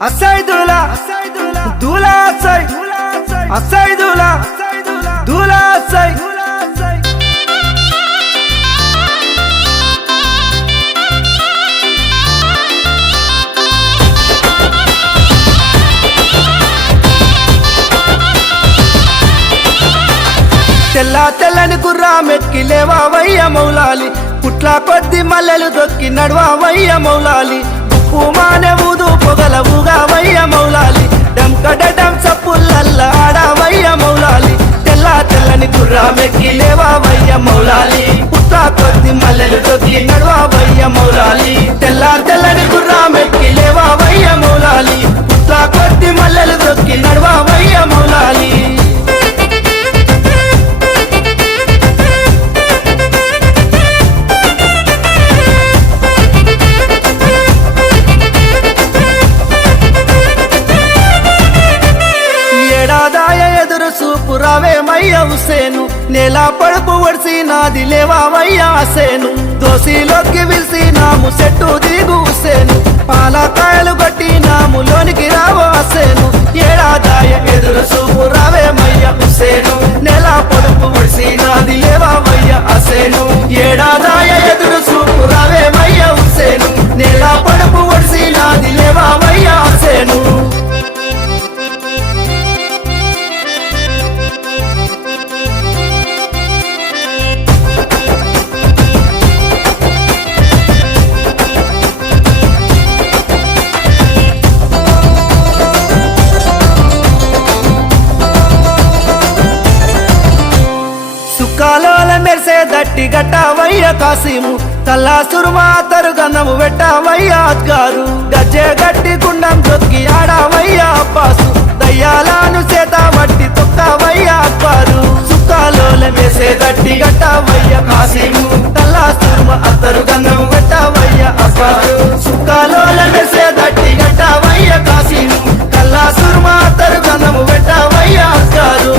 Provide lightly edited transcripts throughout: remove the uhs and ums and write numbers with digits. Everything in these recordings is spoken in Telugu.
అసైదులా దూలా అసై అసైదులా దూలా అసై తెల్ల తెల్లని గుర్రామెక్కి లేవావయ్య మౌలాలి పుట్ల కొద్ది మల్లెలు దొక్కి నడవావయ్య మౌలాలి ఉప్పు మానే ఊదు పొగలవుగా వయ్య మౌలాలి డంకడడం చప్పులల్ల ఆడవయ్య మౌలాలి తెల్ల తెల్లని గుర్రామెక్కి లేవావయ్య మౌలాలి పుట్ల కొద్ది మల్లెలు దొక్కి నడవావయ్య మౌలాలి తెల్ల తెల్లని గుర్రామెక్కి లేవావయ్య మౌలాలి పుట్ల కొద్ది మల్లెలు దొక్కి నడవావయ్య మౌలాలి రావేమయ్య హుసేను నేల పడుపు ఒడిసి నాది లేవావయ్య హసేను దోసిలోకి విలిసి నాము చెట్టు దిగు హుసేను పాలకాయలు కొట్టి నాము లోనికి రావో హసేను ఏడాదాయ ఎదురు చూపు రావేమయ్య హుసేను నేల పడుపు ఒడిసి నాది లేవావయ్య హసేను ఏడాదాయ ఎదురు చూపు రావేమయ్య హుసేను నేల పడుపు ఒడిసి నాది లేవావయ్య హసేను కాలోల మెరిసే దట్టి గట్టవయ్య కాసిము తల్లా సురుమా తరుగన్నము పెట్టవయ్య అద్గారు గజ్జె గట్టి గుండం దొక్కి ఆడవయ్య అబ్బాసు దయ్యాలను చేత వట్టి తొక్కవయ్య అక్బారు సుక్కాలోల మెరిసే దట్టి గట్టవయ్య కాసిము తల్లా సురుమా తరుగన్నము పెట్టవయ్య అబ్బారు సుక్కాలోల మెరిసే దట్టి గట్టవయ్య కాసిము తల్లా సురుమా తరుగన్నము పెట్టవయ్య అద్గారు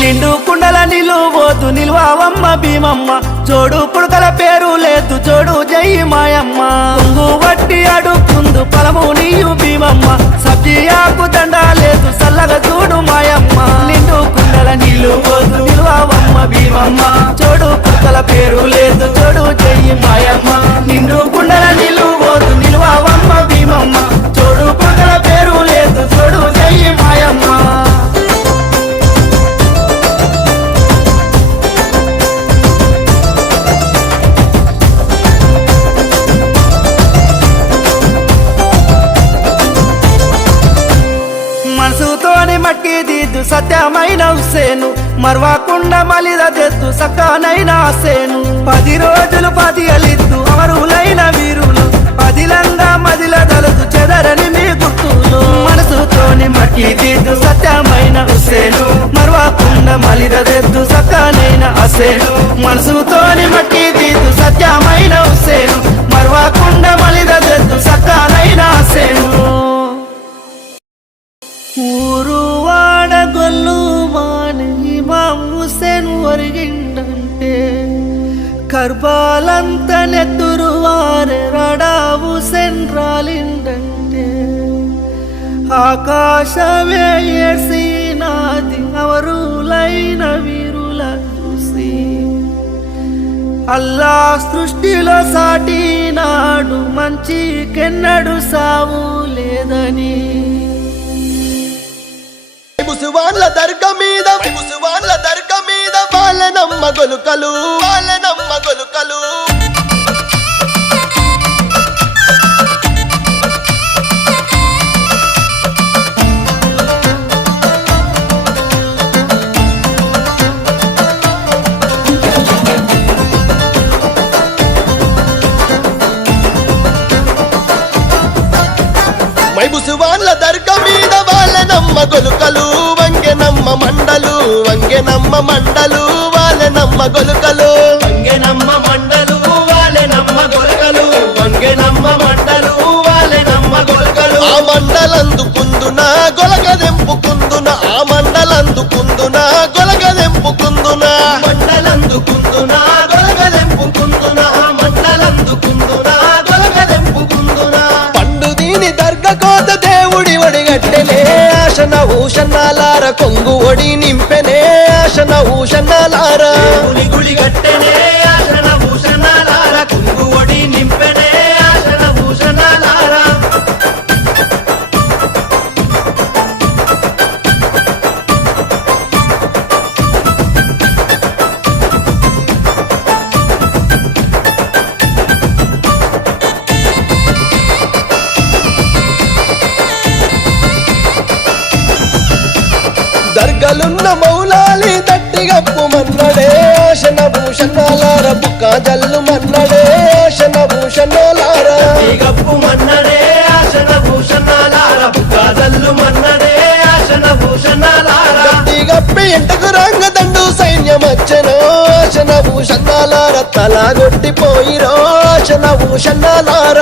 నిండు కుండల నిలువోదు నిల్వావమ్మ భీమమ్మ జోడు పుడకల పేరు లేదు జోడు జై మాయమ్మ పొంగు వట్టి అడుక్కుందు పొలము నీయు భీమమ్మ సబ్జీ ఆకు దండ లేదు సల్లగా చూడు మాయమ్మ నిండు కుండల నిలువోదు నిల్వావమ్మ భీమమ్మ జోడు పుడకల పేరు లేదు జోడు జై మాయమ్మ నిండు కుండల నిలువోదు నిల్వావమ్మ భీమమ్మ జోడు పుడకల పేరు లేదు జోడు జై మాయమ్మ మనసుతోని మట్టి దిద్దు సత్యమైన హుసేను మరవకుండా మలిద తెద్దు సక్కనైన హసేను 10 రోజులు 10 అలిద్దు అమరులైన వీరులు పదిలంగా మదిల దలదు చెదరని మీ గుర్తులు మనసుతోని మట్టి దిద్దు సత్యమైన హుసేను మరవకుండా మలిద తెద్దు సక్కనైన హసేను మనసుతోని మట్టి దిద్దు సత్యమైన హుసేను మరవకుండా మలిద తెద్దు సక్కనైన హసేను ఊరు వాడగొల్లు మాని ఇమాం హుసేన్ ఒరిగిండంటే కర్బాలంత నెత్తురు వారే రడా హుసేన్ రాలిండంటే ఆకాశమే ఏడ్సినాది అవరులైన వీరుల చూసి అల్లా సృష్టిలో సాటినాడు మంచి కెన్నడు సావు లేదని ముసువాన్ల దర్గా మీద వాళ్ళనమ్మ గొలుకలు మైబుసువాన్ల దర్గా మీద వాళ్ళనమ్మ గొలుకలు వంగెనమ్మ మండలు వాళ్ళనమ్మ గొలుకలు వంగెనమ్మ మండలు వాళ్ళనమ్మ గొలుకలు వంగెనమ్మ మండలు వాళ్ళనమ్మ గొలుకలు ఆ మండలందుకుందున గొలగదే మండలందుకుందునా గొలగదెంపుకుందునా మండలందుకుందునా గొలగదెంపుకుందునా మండలందుకుందునా గొలగదెంపుకుందునా పండు దీని దర్గ కోత దేవుడి ఒడిగట్టెనే ఆశన ఊషన్నాలార కొంగు ఒడి నింపెనే ఆశన ఊషన్నాలార దేవుని గుడి గట్టెనే ఆశన భూషణాలార కుంగు ఒడి నింపెనే ఆశన భూషణాలార దర్గలున్న మౌలాలి దట్టిగప్పు మన్నడే ఆశన భూషణాలార బుక్క జల్లు మన్నడే ఆశన భూషణాలార గప్పు మన్నడే ఆశన భూషణాలార బుకాదల్లు మన్నడే ఆశన భూషణాలార గప్పి ఎంటకు రంగదండు సైన్యమచ్చనో ఆశన భూషణాలార తలాగొట్టిపోయిరో ఆశన భూషణాలార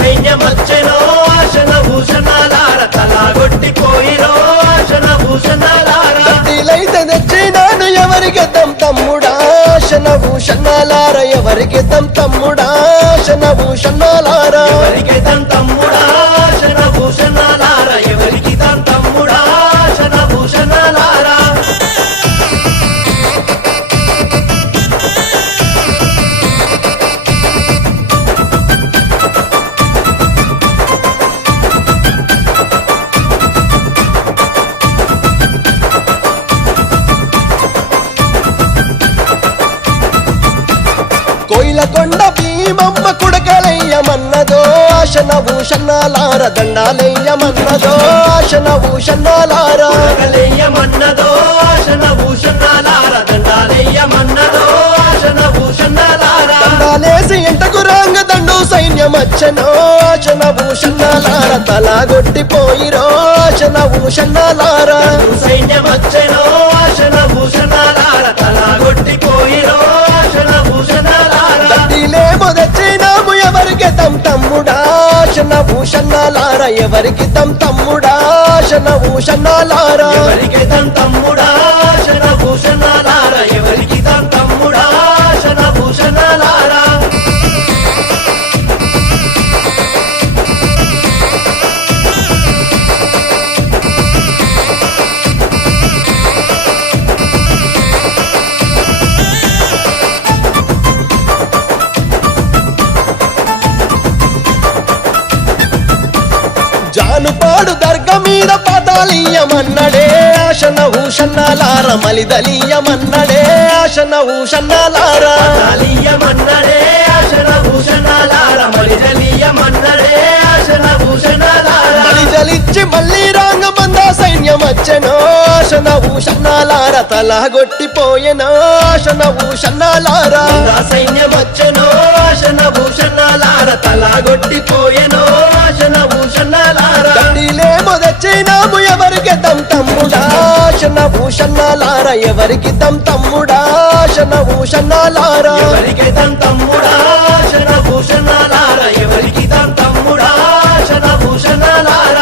సైన్యమచ్చెనో ఆశన భూషణాలార తలాగొట్టిపోయిరో ఆశన భూషణాలార గట్టిలైతే తెచ్చినాను ఎవరికి తమ్ముడా ఆశన భూషణాలార ఎవరికి తమ్ముడా ఆశన భూషణాలార ఎవరికి తమ్ముడా ఆశన భూషణాలార ఎవరికి తమ్ముడా ఆశన భూషణాలార కోయిలకొండ భీమమ్మ కుడకలయ్యమన్నదో ఆశన భూషణాలార దండాలయ్యమన్నదో ఆశన భూషణాలార కలయ్యమన్నదో ఆశన భూషణాలార దండాలయ్యమన్నదో ఆశన భూషణాలార దండాలేసి ఎంటకు రంగదండు సైన్యమచ్చనో ఆశన భూషణాలార తలాగొట్టిపోయిరో ఆశన భూషణాలార సైన్యమచ్చెనో ఆశన భూషణాలార తలాగొట్టిపోయిరో ఆశన భూషణాలార గట్టిలేమో తెచ్చినాము ఎవరికి తమ్ముడా ఆశన భూషణాలార ఎవరికి తమ్ముడా ఆశన భూషణాలార ఎవరికి తమ్ముడా ఆశన భూషణాలార ఎవరికి తమ్ముడా ఆశన భూషణాలార జానుపాడు దర్గ మీద పాతాళీయమన్నడే ఆశన ఊషన్నాలార మలిదలీయమన్నడే ఆశన ఊషన్నాలార మన్నడే ఆశన భూషణాలార మలిజలీయమన్నడే ఆశన భూషణాలార మలిజలిచ్చి మళ్ళీ రాంగమంద సైన్యమచ్చనో ఆశన ఊషన్నాలార తలగొట్టిపోయెనో ఆశన ఊషన్నాలార సైన్యమచ్చెనో ఆశన భూషణాలార తలాగొట్టిపోయెనో ఆశన భూషణాలార గట్టిలేమో తెచ్చినాము ఎవరికి తమ్ముడా ఆశన భూషణాలార ఎవరికి తమ్ముడా ఆశన భూషణాలార ఎవరికి తమ్ముడా ఆశన భూషణాలార ఎవరికి తమ్ముడా ఆశన భూషణాలార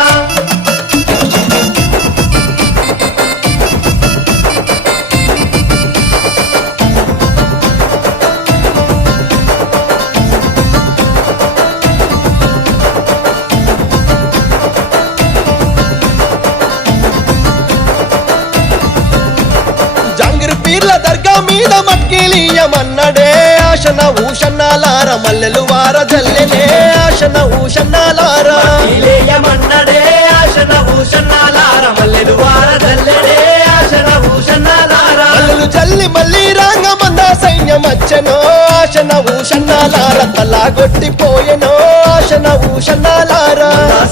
జాంగిరి పీర్ల దర్గా మీద మట్కిలీయమన్నడే ఆశన ఊషన్నాలార మల్లెలు వార జల్లెనే ఆశన ఊషన్నాలార ఇలేయమన్నడే ఆశన భూషణాలార మల్లెలు వారదల్లెడే ఆశన భూషణాలార మల్లెలు జల్లి మళ్ళీ రాంగమంద సైన్యమచ్చనో ఆశన ఊషన్నాలార తలాగొట్టిపోయెనో ఆశన ఊషన్నాలార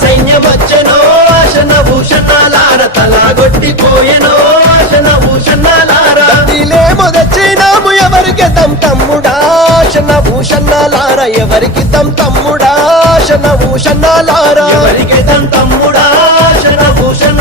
సైన్యమచ్చెనో ఆశన భూషణాలార తలాగొట్టిపోయెనో ఆశన భూషణాలార గట్టిలేమో తెచ్చినాము ఎవరికి తమ్ముడా ఆశన భూషణాలార ఎవరికి తమ్ముడా ఆశన భూషణాలార ఎవరికి తమ్ముడా ఆశన భూషణ